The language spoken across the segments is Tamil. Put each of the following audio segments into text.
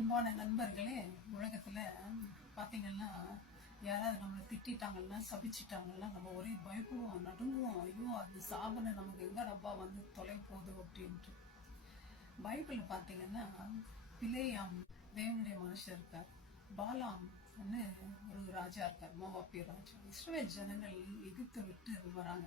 அன்பான நண்பர்களே, உலகத்துல பாத்தீங்கன்னா யாராவது நம்மளை திட்டாங்கன்னா சபிச்சிட்டாங்கன்னா நம்ம ஒரே பயப்படுவோம், நடுங்குவோம். ஐயோ அந்த சாபனை நமக்கு எங்க டப்பா வந்து தொலை போகுது அப்படின்ட்டு. பைபிள் பாத்தீங்கன்னா பிலேயாம் தேவனுடைய மனுஷர் இருக்கார், பாலாம் ஒரு ராஜா இருக்கார், மோவாப்பிய ராஜா. இஸ்ரவேல் ஜனங்கள் எகிப்தை விட்டு வராங்க.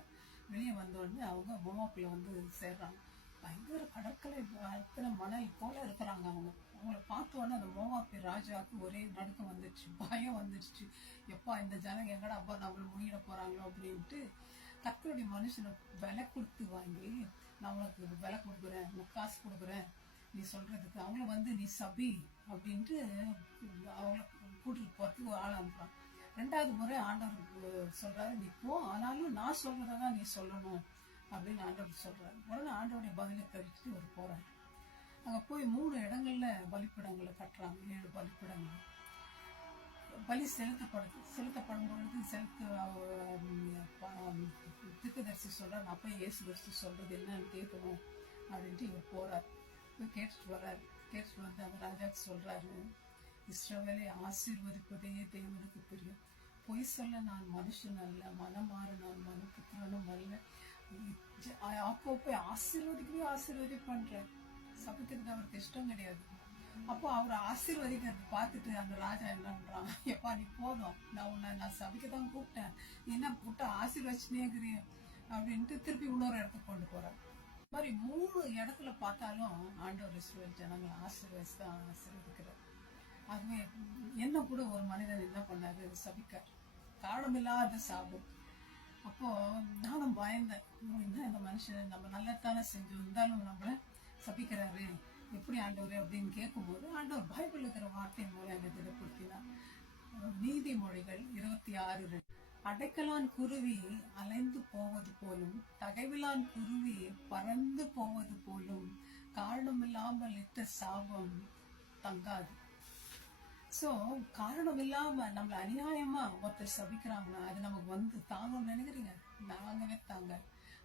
வெளியே வந்த உடனே அவங்க மோவாப்பில வந்து சேர்றாங்க. பயங்கர கடற்கரை அத்தனை மணல் போல இருக்கிறாங்க. அவங்கள பார்த்த உடனே அந்த மோவாப்பிய ராஜாவுக்கு ஒரே நடுக்கம் வந்துடுச்சு, பயம் வந்துடுச்சு. எப்பா இந்த ஜனங்க எங்கடா அப்பா நம்மள முன்னிட போறாங்களோ அப்படின்ட்டு கர்த்தருடைய மனுஷனை விலை கொடுத்து வாங்கி, நான் உனக்கு விலை கொடுக்குறேன், உனக்கு காசு கொடுக்குறேன், நீ சொல்றதுக்கு அவங்கள வந்து நீ சபி அப்படின்ட்டு அவங்கள கூட்டிட்டு போறதுக்கு ஒரு ஆள் அனுப்புறான். 2வது முறை ஆண்டவர் சொல்றாரு, நீ போ, ஆனாலும் நான் சொல்றதான் நீ சொல்லணும் அப்படின்னு ஆண்டவர் சொல்றாரு. உடனே ஆண்டவருடைய பதிலை கழிச்சுட்டு ஒரு போறாரு. அங்க போய் 3 இடங்கள்ல பலிப்பிடங்களை கட்டுறாங்க. 7 பலிப்பிடங்கள். பலி செலுத்தப்படும் பொழுது தீர்க்கதரிசி சொல்றாரு, நான் போய் இயேசு கிறிஸ்து சொல்றது என்னன்னு கேட்கணும் அப்படின்ட்டு இவர் போறாரு. போய் கேட்டுட்டு வர்றாரு. கேட்டுட்டு வந்து அந்த ராஜாக்கு சொல்றாரு, இஸ்ரவேலை ஆசீர்வதிப்பதே தேவனுக்கு தெரியும். பொய் சொல்ல நான் மனுஷன் அல்ல, மனம் மாற நான் மனுபுத்திரனும் அல்ல. அப்போ போய் ஆசீர்வதி பண்ற சபத்துக்கு அவருக்கு இஷ்டம் கிடையாது. அப்போ அவரை ஆசீர்வதிக்கிறது பார்த்துட்டு அந்த ராஜா என்னன்றான், எப்பா நீ போதும், நான் சபைக்கு தான் கூப்பிட்டேன், என்ன கூப்பிட்டா ஆசீர்வச்சுனேங்கிறீ அப்படின்ட்டு திருப்பி இன்னொரு இடத்துக்கு கொண்டு போறாரு. இந்த மாதிரி 3 இடத்துல பார்த்தாலும் ஆண்டவர் இஸ்ரவேல் ஜனங்களை ஆசீர்வதிச்சுதான் ஆசீர்வதிக்கிறார். அதுவே என்ன கூட ஒரு மனிதன் என்ன பண்ணாரு, சபிக்கார், காரணமில்லாத சாபம். அப்போ நானும் பயந்தேன், என்ன இந்த மனுஷன் நம்ம நல்லதானே செஞ்சோம், இருந்தாலும் நம்மள சபிக்கிறாரு, எப்படி ஆண்டவர் அப்படின்னு கேட்கும்போது ஆண்டவர் பைபிள் இருக்கிற வார்த்தை மூலம் என்னை திடப்படுத்தினார். நீதிமொழிகள் 26:2, அடைக்கலான் குருவி அலைந்து போவது போலும், தகைவிலான் குருவி பறந்து போவது போலும், காரணமில்லாமல் இட்ட சாபம் தங்காது. சோ காரணம் இல்லாம நம்மள அநியாயமா ஒருத்தர் சபிக்கிறாங்கன்னா அது நமக்கு வந்து தாங்கன்னு நினைக்கிறீங்க, நாங்கவே தாங்க.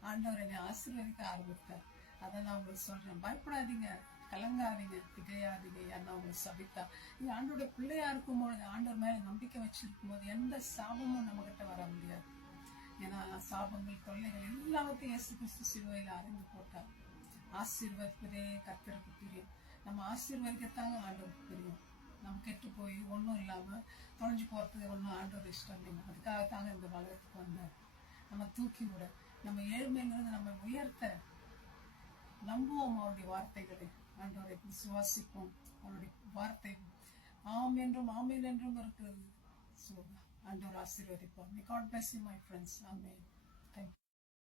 ஆண்டவர் என்னை ஆசீர்வதிக்க ஆரம்பித்தார். அதை நான் உங்களுக்கு சொல்றேன், பயப்படாதீங்க, கலங்காதீங்க, திகையாதீங்க. யாருன்னா உங்களுக்கு சபித்தா, நீங்க ஆண்டோட பிள்ளையா இருக்கும்போது, ஆண்டவர் மேல நம்பிக்கை வச்சிருக்கும் போது எந்த சாபமும் நம்ம கிட்ட வர முடியாது. ஏன்னா சாபங்கள், தொல்லைகள் எல்லாத்தையும் இயேசு கிறிஸ்து சிலுவையில அறிந்து போட்டார். ஆசீர்வதிப்பதே கர்த்தருக்கு தெரியும். நம்ம ஆசீர்வதிக்கத்தாங்க ஆண்டவருக்கு தெரியும். நம்ம கெட்டு போய் ஒன்றும் இல்லாம தொலைஞ்சு போறதுக்கு ஒன்றும் ஆண்டவர் இஷ்டம் இல்லைங்க. அதுக்காகத்தாங்க இந்த உலகத்துக்கு வந்தார். நம்ம தூக்கி விட, நம்ம ஏழ்மைங்கிறது நம்ம உயர்த்த, நம்புவோம் அவருடைய வார்த்தைகளை, ஆண்டவரை விசுவாசிப்போம். அவருடைய வார்த்தை ஆம் என்றும் ஆமேன் என்றும் இருக்கிறது. ஆண்டவர் ஆசீர்வதிப்போம். God bless you my friends. Amen. Thank you.